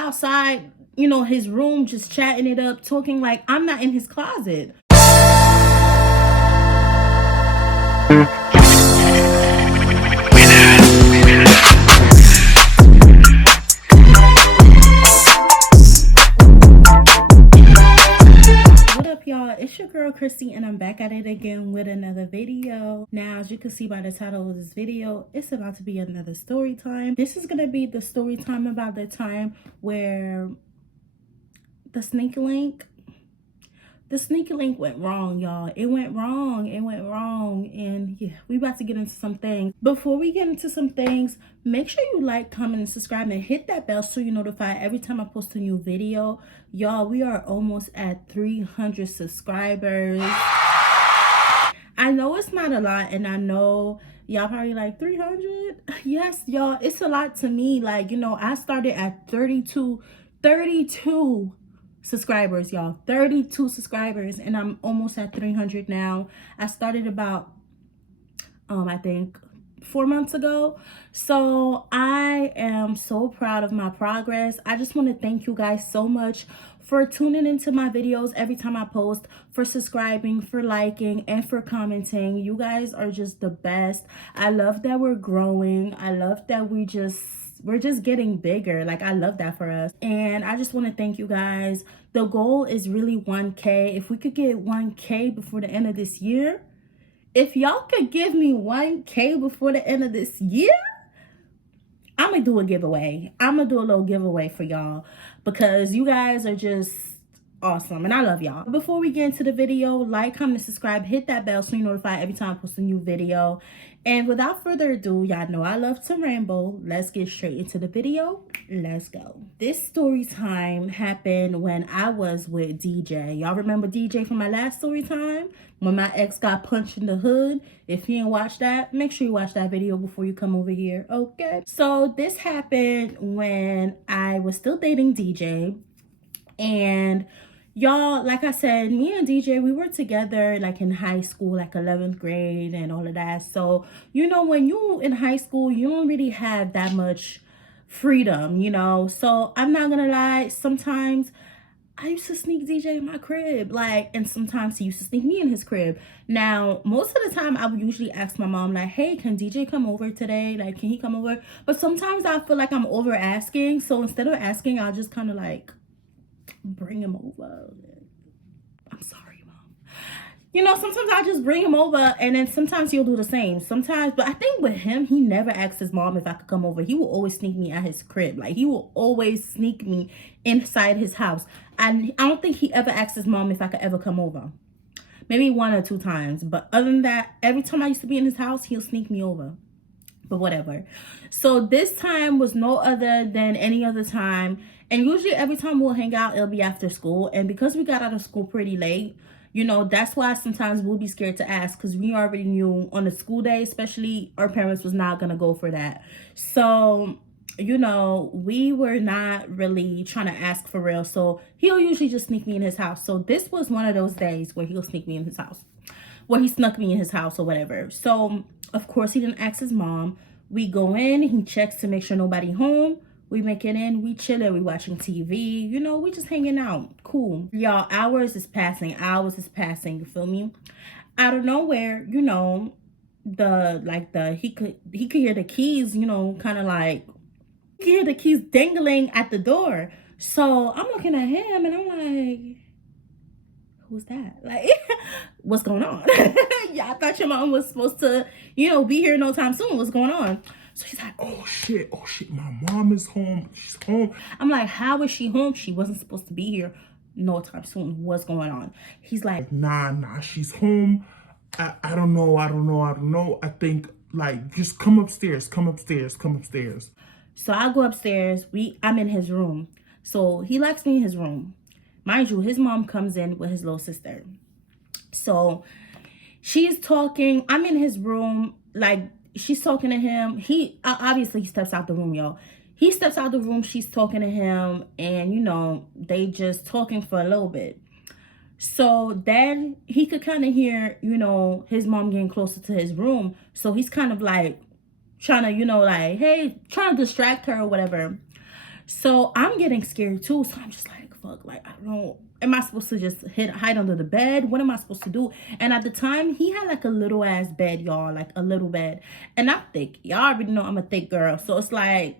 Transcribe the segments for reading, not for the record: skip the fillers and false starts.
outside, his room, just chatting it up, talking like I'm not in his closet. Y'all, it's your girl Christy, and I'm back at it again with another video. Now, as you can see by the title of this video, it's about to be another story time. This is gonna be the story time about the time where the sneaky link went wrong, y'all. It went wrong, and yeah, we about to get into some things. Before we get into some things, make sure you like, comment, and subscribe, and hit that bell so you're notified every time I post a new video. Y'all, we are almost at 300 subscribers. I know it's not a lot, and I know y'all probably like 300. Yes, y'all, it's a lot to me. Like, I started at 32 subscribers, y'all. 32 subscribers, and I'm almost at 300 now. I started about I think 4 months ago, so I am so proud of my progress. I just want to thank you guys so much for tuning into my videos every time I post, for subscribing, for liking, and for commenting. You guys are just the best. I love that we're growing. I love that we're just getting bigger. Like, I love that for us, and I just want to thank you guys. The goal is really 1K. If we could get 1K before the end of this year, if y'all could give me 1K before the end of this year, I'm gonna do a giveaway. I'm gonna do a little giveaway for y'all, because you guys are just awesome, and I love y'all. Before we get into the video, like, comment, and subscribe, hit that bell so you're notified every time I post a new video. And without further ado, y'all know I love to ramble. Let's get straight into the video. Let's go. This story time happened when I was with DJ. Y'all remember DJ from my last story time, when my ex got punched in the hood? If you didn't watch that, make sure you watch that video before you come over here, okay? So this happened when I was still dating DJ, and y'all, like I said, me and DJ, we were together like in high school, like 11th grade and all of that. So, when you in high school, you don't really have that much freedom, So I'm not gonna lie, sometimes I used to sneak DJ in my crib, and sometimes he used to sneak me in his crib. Now, most of the time, I would usually ask my mom, like, hey, can DJ come over today? Like, can he come over? But sometimes I feel like I'm over asking. So instead of asking, I'll just kind of like bring him over. I'm sorry, Mom. Sometimes I just bring him over, and then sometimes he'll do the same. Sometimes, but I think with him, he never asked his mom if I could come over. He will always sneak me at his crib. Like, he will always sneak me inside his house. And I don't think he ever asked his mom if I could ever come over. Maybe 1 or 2 times. But other than that, every time I used to be in his house, he'll sneak me over. But whatever. So this time was no other than any other time. And usually every time we'll hang out, it'll be after school. And because we got out of school pretty late, that's why sometimes we'll be scared to ask, because we already knew on a school day, especially, our parents was not going to go for that. So, we were not really trying to ask for real. So he'll usually just sneak me in his house. So this was one of those days where he'll sneak me in his house. Well, he snuck me in his house or whatever. So, of course, he didn't ask his mom. We go in, he checks to make sure nobody home. We make it in, we chilling, we watching TV, we just hanging out. Cool. Y'all, hours is passing, you feel me? Out of nowhere, he could hear the keys, kind of like, he could hear the keys dangling at the door. So I'm looking at him and I'm like, who's that? Like, what's going on? Yeah, I thought your mom was supposed to, be here no time soon. What's going on? So he's like, oh shit, my mom is home. She's home. I'm like, how is she home? She wasn't supposed to be here no time soon. What's going on? He's like, nah, she's home. I don't know. I think, like, just come upstairs. So I go upstairs. I'm in his room. So he locks me in his room. Mind you, his mom comes in with his little sister. So she's talking. I'm in his room, like, she's talking to him. He obviously steps out the room, y'all. He steps out the room. She's talking to him, and they just talking for a little bit. So then he could kind of hear, his mom getting closer to his room. So he's kind of like trying to, like, hey, trying to distract her or whatever. So I'm getting scared too. So I'm just like, fuck, like, I don't know. Am I supposed to just hide under the bed? What am I supposed to do? And at the time, he had like a little ass bed, y'all, like a little bed. And I'm thick. Y'all already know I'm a thick girl. So it's like,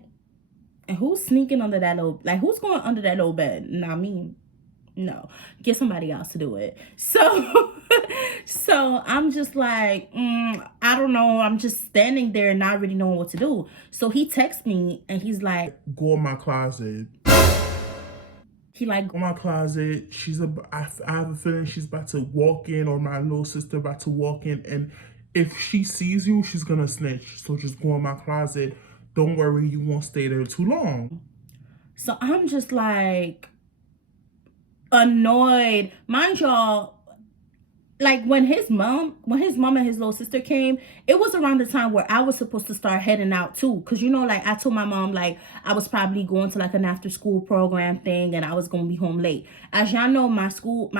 and who's sneaking under that little, like, who's going under that little bed? Not me. No, get somebody else to do it. So so I'm just like, I don't know, I'm just standing there and not really knowing what to do. So he texts me and he's like, go in my closet. He like, go in my closet. I have a feeling she's about to walk in, or my little sister about to walk in, and if she sees you, she's gonna snitch. So just go in my closet. Don't worry, you won't stay there too long. So I'm just like annoyed. Mind y'all, like when his mom and his little sister came, it was around the time where I was supposed to start heading out too. Cause you know, like I told my mom, like I was probably going to like an after school program thing and I was gonna be home late. As y'all know, my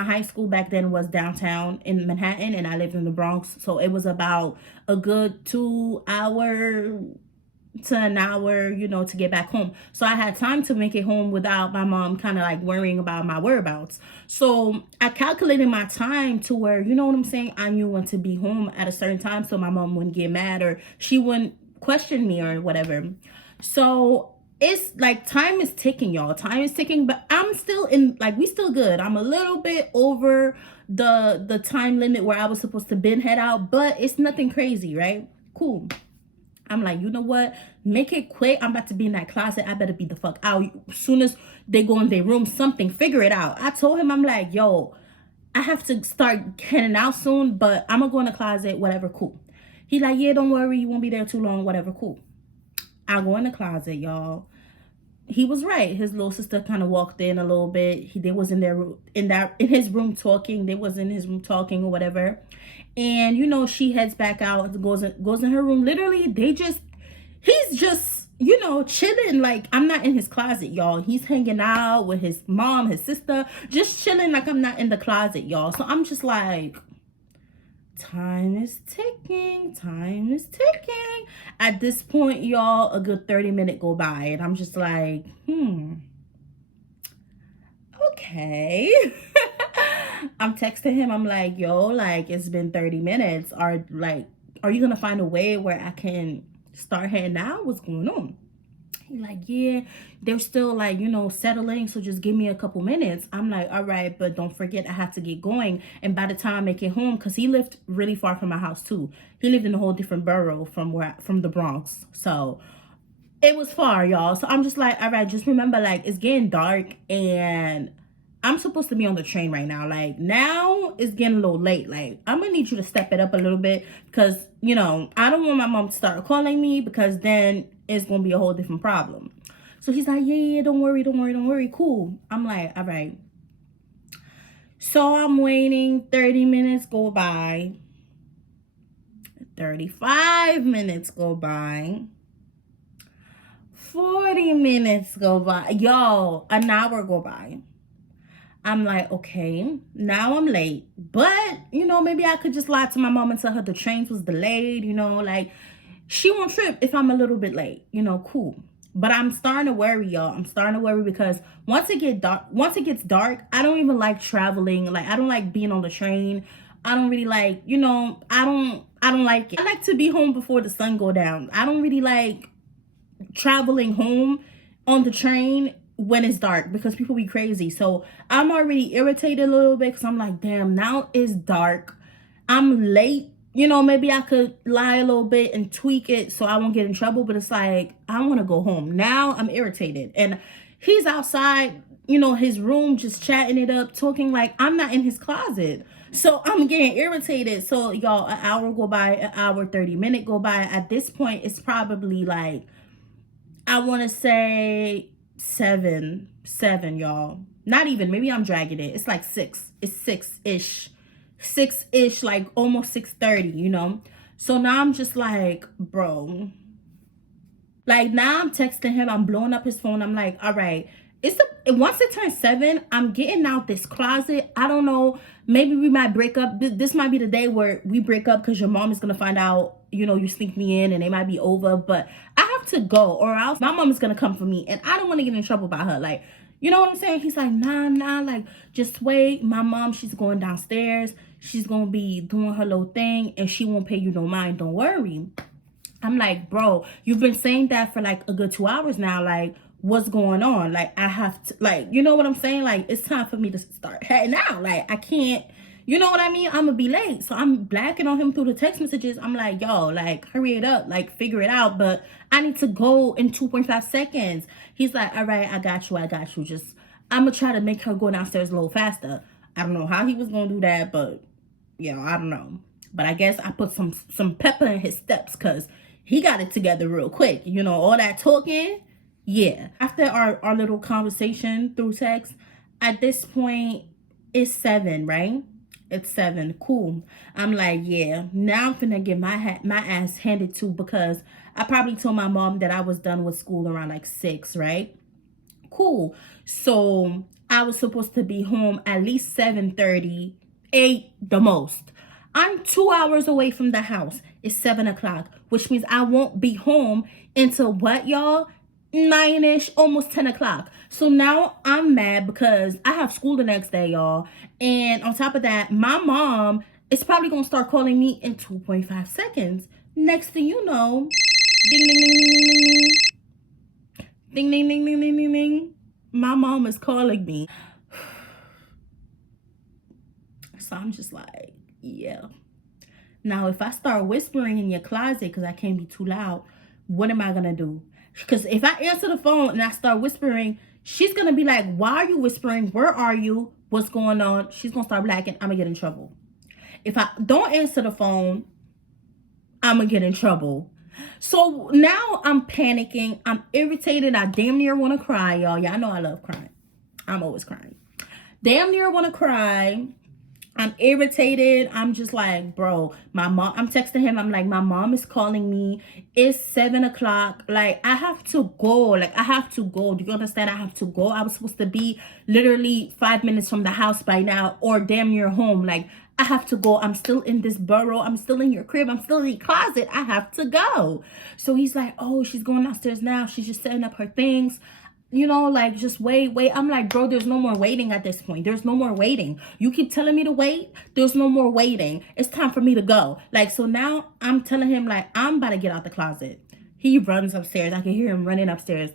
high school back then was downtown in Manhattan and I lived in the Bronx. So it was about a good 2 hour to an hour, you know, to get back home. So I had time to make it home without my mom kind of like worrying about my whereabouts. So I calculated my time to where, you know what I'm saying, I knew when to be home at a certain time so my mom wouldn't get mad or she wouldn't question me or whatever. So it's like time is ticking, y'all. Time is ticking, but I'm still in, like, we still good. I'm a little bit over the time limit where I was supposed to head out, but it's nothing crazy, right? Cool. I'm like, you know what? Make it quick. I'm about to be in that closet. I better be the fuck out. As soon as they go in their room, something, figure it out. I told him, I'm like, yo, I have to start heading out soon, but I'm gonna go in the closet, whatever, cool. He like, yeah, don't worry. You won't be there too long, whatever, cool. I go in the closet, y'all. He was right. His little sister kind of walked in a little bit. They was in his room talking. They was in his room talking or whatever. And you know, she heads back out, goes in her room. Literally, he's just, you know, chilling. Like, I'm not in his closet, y'all. He's hanging out with his mom, his sister, just chilling like I'm not in the closet, y'all. So I'm just like, time is ticking. Time is ticking. At this point, y'all, a good 30 minutes go by. And I'm just like, okay. I'm texting him. I'm like, yo, like, it's been 30 minutes. Are you gonna find a way where I can start heading out? What's going on? He like, yeah, they're still like, you know, settling, so just give me a couple minutes. I'm like, all right, but don't forget I have to get going. And by the time I make it home, because he lived really far from my house too. He lived in a whole different borough from the Bronx. So it was far, y'all. So I'm just like, all right, just remember, like, it's getting dark and I'm supposed to be on the train right now. Like, now it's getting a little late. Like, I'm gonna need you to step it up a little bit because, you know, I don't want my mom to start calling me because then it's gonna be a whole different problem. So he's like, yeah, don't worry, cool. I'm like, all right. So I'm waiting. 30 minutes go by. 35 minutes go by. 40 minutes go by. Yo, an hour go by. I'm like, okay, now I'm late. But, you know, maybe I could just lie to my mom and tell her the trains was delayed, you know, like, she won't trip if I'm a little bit late, you know, cool. But I'm starting to worry, y'all. I'm starting to worry because once it gets dark, I don't even like traveling. Like, I don't like being on the train. I don't really like, you know, I don't like it. I like to be home before the sun go down. I don't really like traveling home on the train when it's dark because people be crazy. So I'm already irritated a little bit because I'm like, damn, now it's dark. I'm late. You know, maybe I could lie a little bit and tweak it so I won't get in trouble. But it's like, I want to go home. Now I'm irritated. And he's outside, you know, his room, just chatting it up, talking like I'm not in his closet. So I'm getting irritated. So y'all, an hour go by, an hour, 30 minutes go by. At this point, it's probably like, I want to say seven, y'all. Not even, maybe I'm dragging it. It's like 6. It's 6-ish, like almost 6:30, you know. So now I'm just like, bro, like, now I'm texting him, I'm blowing up his phone. I'm like, all right, once it turns 7, I'm getting out this closet. I don't know, maybe we might break up. This might be the day where we break up because your mom is gonna find out, you know, you sneak me in and they might be over. But I have to go, or else my mom is gonna come for me, and I don't want to get in trouble by her. Like, you know what I'm saying? He's like, nah, like, just wait. My mom, she's going downstairs. She's gonna be doing her little thing, and she won't pay you no mind. Don't worry. I'm like, bro, you've been saying that for like a good 2 hours now. Like, what's going on? Like, I have to, like, you know what I'm saying? Like, it's time for me to start heading out. Like, I can't, you know what I mean? I'm gonna be late. So I'm blacking on him through the text messages. I'm like, yo, like, hurry it up, like, figure it out. But I need to go in 2.5 seconds. He's like, all right, I got you. Just, I'm gonna try to make her go downstairs a little faster. I don't know how he was gonna do that, but, you know, I don't know. But I guess I put some pepper in his steps, because he got it together real quick. You know, all that talking. Yeah. After our little conversation through text, at this point, it's 7, right? It's 7. Cool. I'm like, yeah, now I'm finna get my ass handed to, because I probably told my mom that I was done with school around like 6, right? Cool. So I was supposed to be home at least 7:30, 8 the most. I'm 2 hours away from the house. It's 7 o'clock, which means I won't be home until what, y'all? 9-ish, almost 10 o'clock. So now I'm mad because I have school the next day, y'all. And on top of that, my mom is probably going to start calling me in 2.5 seconds. Next thing you know, ding, ding, ding, ding, ding, ding. Ding, ding, ding, ding, ding, ding, ding. My mom is calling me. So I'm just like, yeah. Now, if I start whispering in your closet because I can't be too loud, what am I going to do? Because if I answer the phone and I start whispering, she's going to be like, why are you whispering? Where are you? What's going on? She's going to start blacking. I'm going to get in trouble. If I don't answer the phone, I'm going to get in trouble. So now I'm panicking. I'm irritated. I damn near want to cry, y'all. Y'all know I love crying. I'm always crying. Damn near want to cry. I'm irritated. I'm just like, bro, my mom, I'm texting him. I'm like, my mom is calling me. It's 7 o'clock. Like, I have to go. Like, I have to go. Do you understand? I have to go. I was supposed to be literally 5 minutes from the house by now, or damn near home. Like, I have to go. I'm still in this borough. I'm still in your crib. I'm still in the closet. I have to go. So he's like, oh, she's going downstairs now. She's just setting up her things. You know, like, just wait. I'm like, bro, there's no more waiting at this point. There's no more waiting. You keep telling me to wait. There's no more waiting. It's time for me to go. Like, so now I'm telling him, like, I'm about to get out the closet. He runs upstairs. I can hear him running upstairs.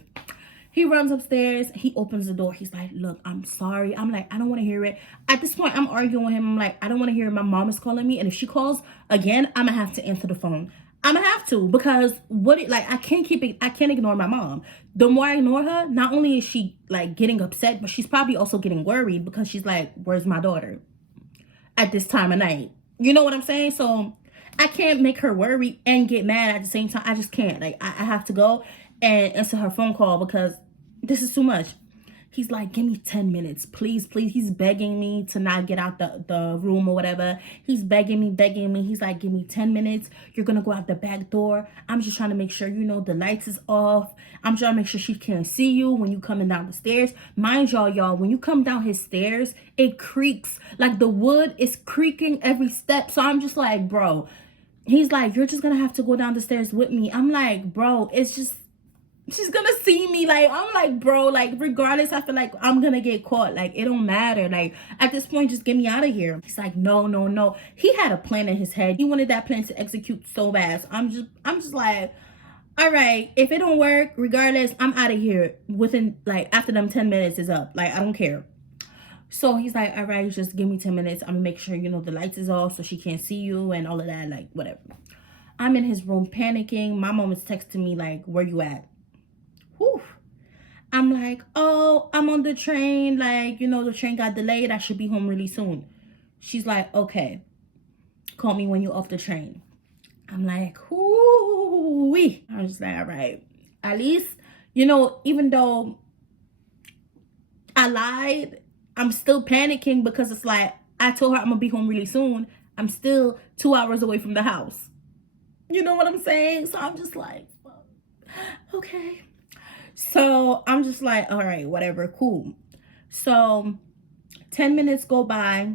He runs upstairs. He opens the door. He's like, look, I'm sorry. I'm like, I don't want to hear it. At this point, I'm arguing with him. I'm like, I don't want to hear it. My mom is calling me. And if she calls again, I'm going to have to answer the phone. I'm gonna have to, because I can't ignore my mom. The more I ignore her, not only is she like getting upset, but she's probably also getting worried, because she's like, where's my daughter at this time of night? You know what I'm saying? So I can't make her worry and get mad at the same time. I just can't. Like, I have to go and answer her phone call, because this is too much. He's like, give me 10 minutes, please. He's begging me to not get out the room or whatever. He's begging me. He's like, give me 10 minutes. You're going to go out the back door. I'm just trying to make sure, you know, the lights is off. I'm trying to make sure she can't see you when you coming down the stairs. Mind y'all, when you come down his stairs, it creaks. Like, the wood is creaking every step. So I'm just like, bro. He's like, you're just going to have to go down the stairs with me. I'm like, bro, it's just... she's gonna see me. Like, I'm like, bro, like, regardless, I feel like I'm gonna get caught. Like, it don't matter. Like, at this point, just get me out of here. He's like, no. He had a plan in his head. He wanted that plan to execute so fast. I'm just like, all right, if it don't work, regardless, I'm out of here within, like, after them 10 minutes is up. Like, I don't care. So he's like, all right, just give me 10 minutes. I'm gonna make sure, you know, the lights is off so she can't see you and all of that. Like, whatever. I'm in his room panicking. My mom is texting me like, where you at? Whew. I'm like, oh, I'm on the train. Like, you know, the train got delayed. I should be home really soon. She's like, okay, call me when you're off the train. I'm like, whoo-wee. I'm just like, all right. At least, you know, even though I lied, I'm still panicking, because it's like, I told her I'm going to be home really soon. I'm still 2 hours away from the house. You know what I'm saying? So I'm just like, okay. So I'm just like, all right, whatever, cool. So 10 minutes go by,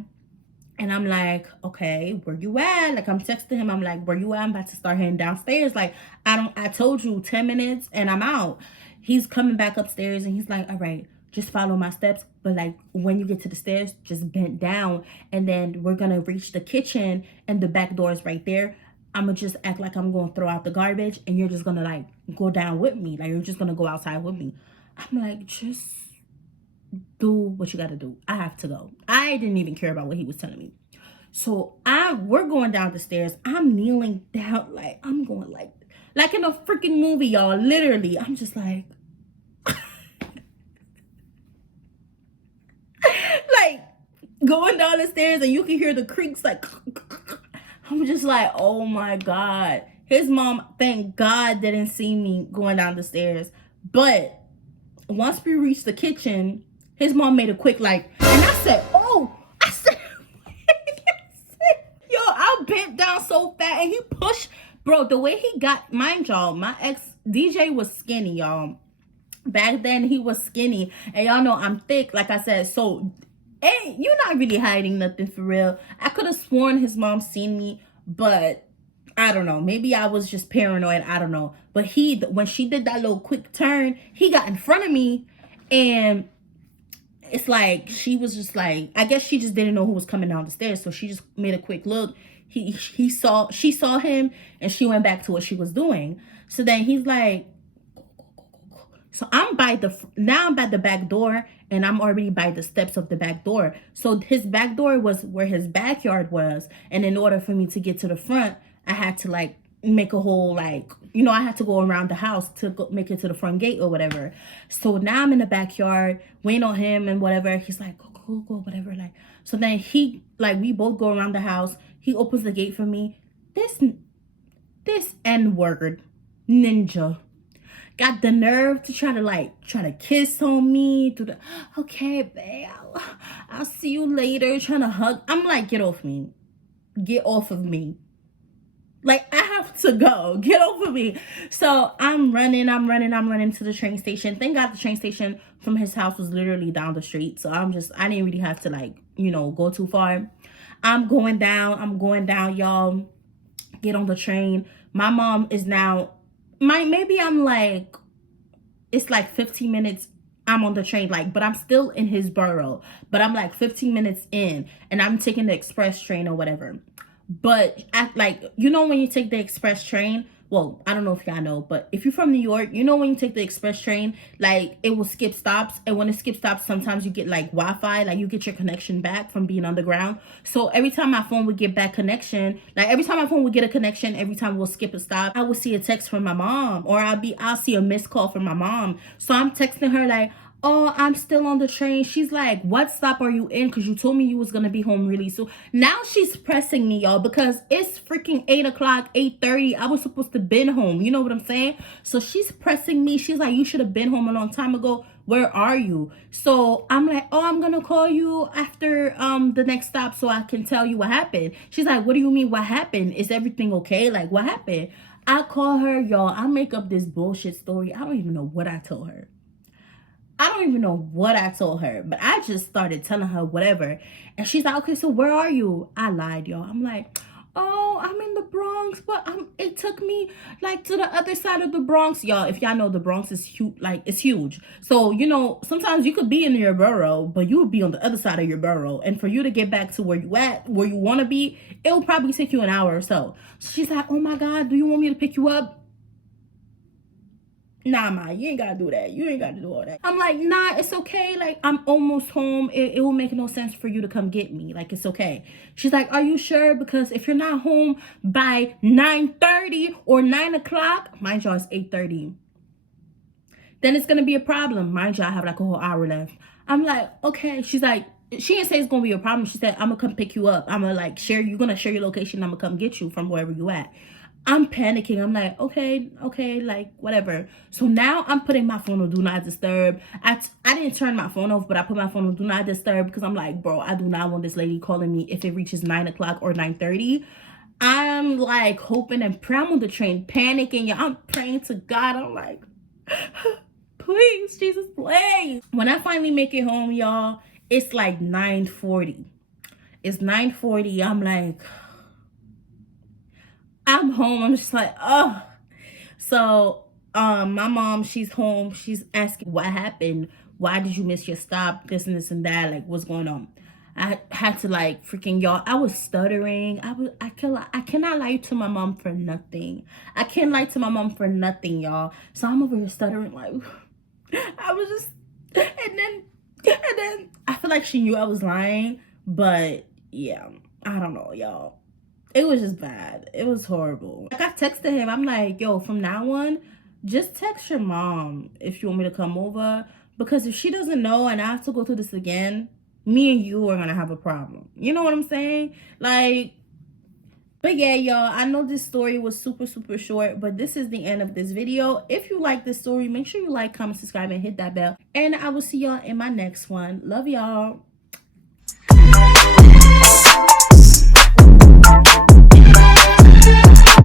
And I'm like, okay, where you at? Like, I'm texting him. I'm like, where you at? I'm about to start heading downstairs. Like, I told you 10 minutes and I'm out. He's coming back upstairs and he's like, all right, just follow my steps. But like, when you get to the stairs, just bend down. And then we're going to reach the kitchen and the back door is right there. I'm going to just act like I'm going to throw out the garbage and you're just going to like go down with me. Like, you're just going to go outside with me. I'm like, just do what you got to do. I have to go. I didn't even care about what he was telling me. So we're going down the stairs. I'm kneeling down, like I'm going like in a freaking movie, y'all. Literally, I'm just like, like going down the stairs, and you can hear the creaks. Like, I'm just like, oh my God. His mom, thank God, didn't see me going down the stairs. But once we reached the kitchen, his mom made a quick like, and I said, oh, I said. Yo, I bent down so fast and he pushed, bro, the way he got, mind y'all, my ex DJ was skinny, y'all. Back then he was skinny, and y'all know I'm thick, like I said. So, hey, you're not really hiding nothing for real. I could have sworn his mom seen me, but I don't know. Maybe I was just paranoid. I don't know. But when she did that little quick turn, he got in front of me, and it's like she was just like, I guess she just didn't know who was coming down the stairs, so she just made a quick look. She saw him, and she went back to what she was doing. So then he's like, so I'm by the back door, and I'm already by the steps of the back door. So his back door was where his backyard was, and in order for me to get to the front, I had to like make a whole, like, you know, I had to go around the house to make it to the front gate or whatever. So now I'm in the backyard waiting on him and whatever. He's like, go, whatever. Like, so then we both go around the house. He opens the gate for me. This N-word ninja got the nerve to try to kiss on me. Okay, babe, I'll see you later. Trying to hug. I'm like, get off me. Get off of me. Like, I have to go. Get over me. So I'm running to the train station. Thank God the train station from his house was literally down the street. So I didn't really have to, like, you know, go too far. I'm going down, y'all. Get on the train. My mom is now, maybe I'm like, it's like 15 minutes I'm on the train, like, but I'm still in his borough. But I'm like 15 minutes in, and I'm taking the express train or whatever. But you know, when you take the express train, well, I don't know if y'all know, but if you're from New York, you know, when you take the express train, like, it will skip stops. And when it skips stops, sometimes you get like Wi-Fi, like you get your connection back from being underground. So every time my phone would get back connection, like every time my phone would get a connection, every time we'll skip a stop, I would see a text from my mom, or I'll see a missed call from my mom. So I'm texting her like, oh, I'm still on the train. She's like, what stop are you in? Because you told me you was going to be home really soon. Now she's pressing me, y'all, because it's freaking 8 o'clock, 8:30. I was supposed to been home. You know what I'm saying? So she's pressing me. She's like, you should have been home a long time ago. Where are you? So I'm like, oh, I'm going to call you after the next stop so I can tell you what happened. She's like, what do you mean what happened? Is everything okay? Like, what happened? I call her, y'all. I make up this bullshit story. I don't even know what I told her. But I just started telling her whatever. And she's like, okay, so where are you? I lied, y'all. I'm like, oh, I'm in the Bronx, but it took me like to the other side of the Bronx. Y'all, if y'all know, the Bronx is huge, like it's huge. So, you know, sometimes you could be in your borough, but you would be on the other side of your borough. And for you to get back to where you want to be, it will probably take you an hour or so. So she's like, oh my God, do you want me to pick you up? Nah, Ma, you ain't gotta do that. You ain't gotta do all that. I'm like, nah, it's okay. Like, I'm almost home. It will make no sense for you to come get me. Like, it's okay. She's like, are you sure? Because if you're not home by 9:30 or 9 o'clock, mind y'all, it's 8:30, then it's gonna be a problem. Mind y'all, I have like a whole hour left. I'm like, okay. She's like, she didn't say it's gonna be a problem. She said, I'm gonna come pick you up. I'm gonna like you're gonna share your location. I'm gonna come get you from wherever you at. I'm panicking. I'm like, okay, like, whatever. So now I'm putting my phone on Do Not Disturb. I didn't turn my phone off, but I put my phone on Do Not Disturb because I'm like, bro, I do not want this lady calling me if it reaches 9 o'clock or 9:30. I'm like hoping and praying. I'm on the train, panicking. Yeah, I'm praying to God. I'm like, please, Jesus, please. When I finally make it home, y'all, it's like 9:40. It's 9:40. I'm home. I'm just like, oh. So my mom, she's home. She's asking what happened. Why did you miss your stop? This and this and that. Like, what's going on? I had to like freaking y'all. I was stuttering. I cannot lie to my mom for nothing. I can't lie to my mom for nothing, y'all. So I'm over here stuttering like I was just and then I feel like she knew I was lying, but yeah, I don't know, y'all. It was just bad. It was horrible. Like, I texted him. I'm like, yo, from now on, just text your mom if you want me to come over. Because if she doesn't know and I have to go through this again, me and you are going to have a problem. You know what I'm saying? Like, but yeah, y'all, I know this story was super, super short, but this is the end of this video. If you like this story, make sure you like, comment, subscribe, and hit that bell. And I will see y'all in my next one. Love y'all.